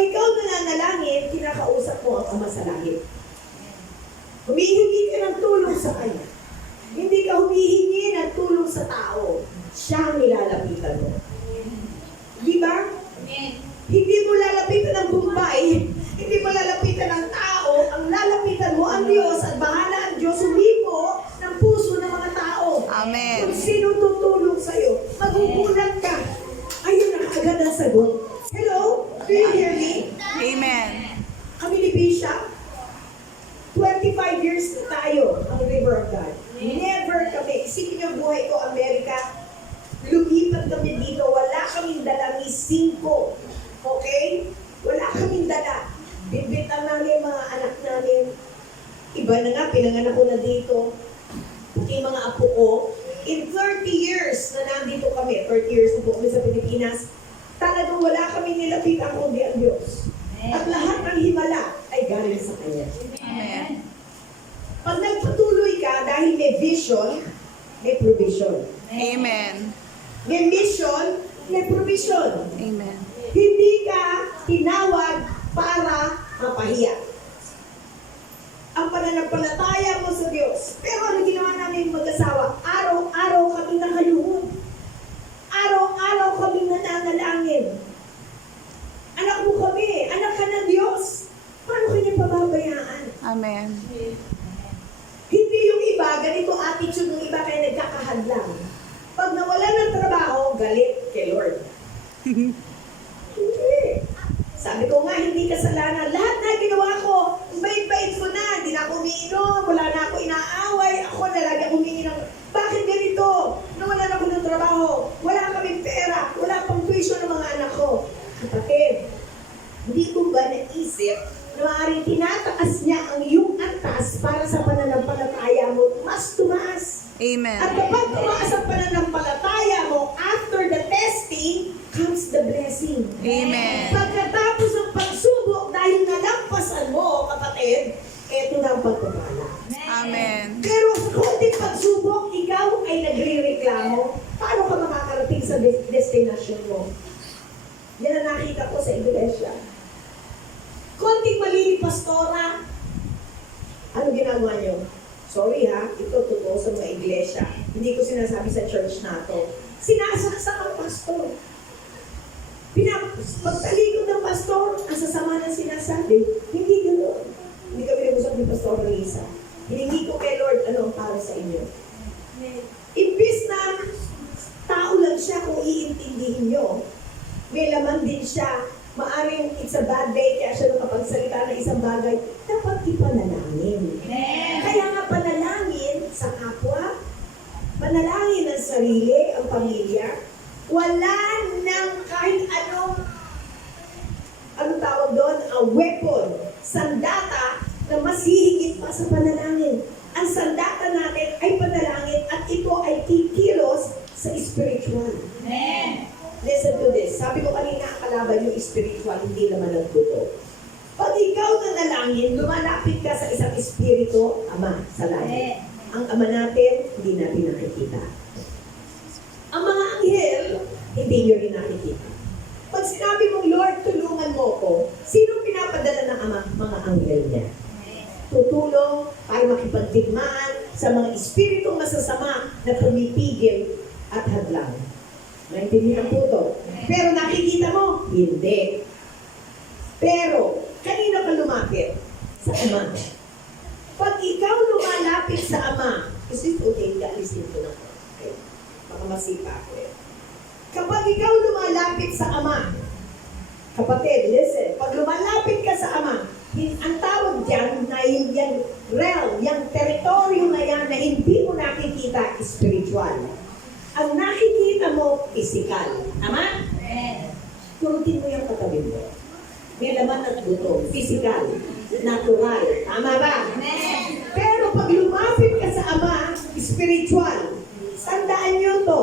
ikaw nananalangin, kinakausap mo ang Ama sa langit. Humihingi ka ng tulong sa Kanya. Hindi ka humihingi ng tulong sa tao. Siya ang nilalapitan mo. Di ba? Hindi mo lalapitan ng Bombay. Hindi mo lalapitan ng tao. Ang lalapitan mo ang Diyos at bahala ang Diyos humipo ng puso ng mga tao. Amen. Kung sino tutulong sa'yo, magugulat ka. Ayun na kaagad ang sagot. Hello? Do you hear me? Amen. Kami ni Bishop, 25 years na tayo ang River of God. Never kami. Isipin niyo buhay ko, Amerika. Lumipat kami dito. Wala kaming dala ni 5. Okay? Wala kaming dala. Bibitan namin mga anak namin. Iba na nga, pinanganak ko na dito. Pati mga apo ko. In 30 years na nandito kami, 30 years na po kami sa Pilipinas, talagang wala kami nilapitan kundi ang Diyos. At lahat ng himala ay galing sa Kanya. Amen. Pag nagpatuloy ka dahil may vision, may provision. Amen. May mission, may provision. Amen. Hindi ka tinawag para mapahiya. Ang pananampalataya mo sa Diyos. Pero ano ginawa namin mag-asawa? Araw-araw kami nakaluhod. Araw-araw kami nananalangin. Anak mo kami, anak ka ng Diyos. Paano kanya pababayaan? Amen. Hindi yung iba, ganito attitude ng iba kaya nagkakahadlang. Pag nawala ng trabaho, galit kay Lord. Hindi. Sabi ko nga, hindi kasalanan. Lahat na ginawa ko, bait-bait ko na. Hindi na ako umiinom, wala na ako inaaway. Ako na lagi ako humingi ng, bakit ganito? Nawala na ako ng trabaho. Wala kaming pera. Wala pang tuition ng mga anak ko. Kapatid, hindi ko ba naisip na maaaring tinataas niya ang iyong antas para sa pananampalataya mo, mas tumaas. Amen. At kapag tumaas ang pananampalataya mo, after the testing, comes the blessing. Amen. Pagkatapos ng pagsubok, dahil nalampasan mo, kapatid, eto na ang pagpapala. Amen. Pero sa konting pagsubok, ikaw ay nagre-reklamo, paano ka makakarating sa destination mo? Yan ang nakita ko sa iglesia. Konting mali ni pastora, ano ginagawa niyo? Sorry ha, ito totoo sa mga iglesia. Hindi ko sinasabi sa church na to. Sinasaksak ang pastor. Pagtalikod ng pastor, ang sasama ng sinasabi. Hindi ganoon. Hindi kami nag-usap ni Pastor Lisa. Hiningi ko kay Lord, ano ang para sa inyo? Imbis na tao lang siya kung iintindihin nyo, may laman din siya. Maaring it's a bad day, kaya siya nakapagsalita ng isang bagay, dapat ipanalangin. Kaya nga panalangin sa kapwa, panalangin ng sarili, ang pamilya, wala nang kahit anong tawag doon, a weapon, sandata, na mas hihigit pa sa panalangin. Ang sandata natin ay panalangin at ito ay kikilos sa spiritual. Amen. Listen to this. Sabi ko kanina, ang kalaban yung spiritual, hindi naman ang buto. Pag ikaw nanalangin, lumalapit ka sa isang espiritu, Ama, sa langit. Ang Ama natin, hindi natin nakikita. Ang mga anghel, hindi nyo rin nakikita. Pag sinabi mong, Lord, tulungan mo ko, sino pinapadala ng Ama? Mga anghel niya. Tutulong para makipagdigmaan sa mga espiritong masasama na pumipigil at hadlang. Naintindihan po to. Pero nakikita mo? Hindi. Pero, kanina ka lumapit? Sa Ama. Pag ikaw lumalapit sa Ama, is it okay? Alisin ko na ko. Okay. Baka masipa ako eh. Kapag ikaw lumalapit sa Ama, kapatid, listen, pag lumalapit ka sa Ama, ang tawag dyan na yung realm, yung teritoryo na yan na hindi mo nakikita, spiritual. Ang nakikita mo, physical. Tama? Turutin mo yung katabi mo. May laman at buto. Physical. Natural. Tama ba? Pero pag lumapit ka sa Ama, spiritual. Tandaan nyo to.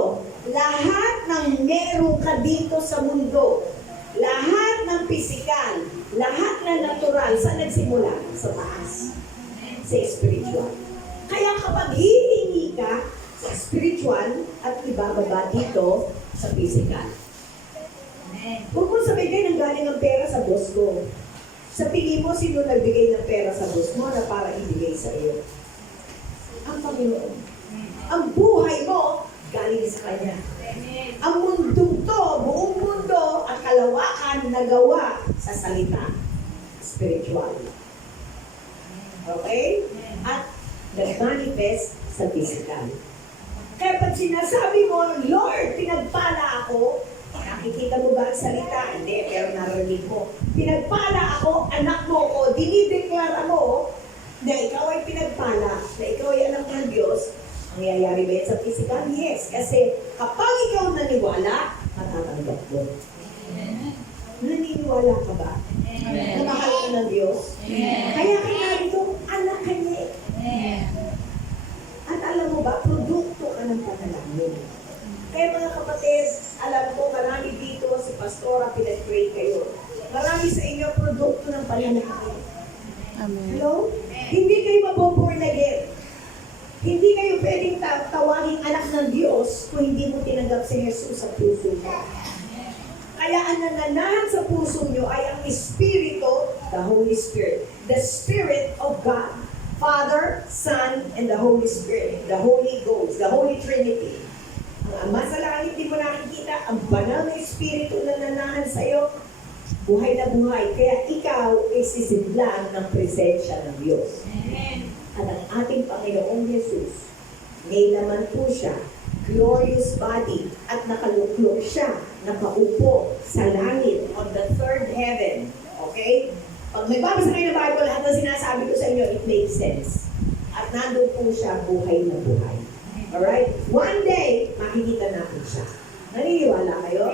Lahat ng meron ka dito sa mundo, lahat ng physical, lahat ng natural, saan nagsimula? Sa taas. Sa spiritual. Kaya kapag hihingi ka sa spiritual at ibababa dito sa physical. Huwag mo sabihin kayo nang galing ang pera sa boss ko. Sa tingin mo, sino nagbigay ng pera sa boss mo na para ibigay sa iyo? Ang Panginoon. Ang buhay mo, galing sa Kanya. Ang mundong to, buong mundo, ang kalawakan na gawa sa salita. Spiritual. Okay? At nag-manifest sa physical. Kaya pag sinasabi mo, Lord, pinagpala ako, nakikita mo ba ang salita? Hindi, pero narinig mo. Pinagpala ako, anak mo ko, dinideklara mo na ikaw ay pinagpala, na ikaw ay anak ng Diyos. Nangyayari ba yan sa physical? Yes. Kasi kapag ikaw naniwala, matatanggap mo. Naniniwala ka ba? Na mahal ka ng Diyos? Kaya narito, anak ka niya. At alam mo ba, produkto ka ng panalangin. Kaya mga kapatid, alam ko, marami dito, si Pastora, pinag-pray kayo. Marami sa inyo, produkto ng panalangin. Amen. Hello? Hindi kayo maboborn again. Hindi kayo pwedeng tawaging anak ng Diyos kung hindi mo tinanggap si Jesus sa puso mo. Kaya ang nananahan sa puso nyo ay ang Espiritu, the Holy Spirit. The Spirit of God. Father, Son, and the Holy Spirit. The Holy Ghost. The Holy Trinity. Ang Ama sa langit, hindi mo nakikita. Ang banal na Espiritu na nananahan sa iyo, buhay na buhay. Kaya ikaw ay sisidlan ng presensya ng Diyos. At ang ating Panginoong Jesus, may laman po siya, glorious body, at nakaluklok siya, nakaupo sa langit, on the third heaven. Okay? Pag may babasa kayo ng Bible, lahat ng sinasabi ko sa inyo, it makes sense. At nandun po siya, buhay na buhay. Alright? One day, makikita natin siya. Naniniwala kayo?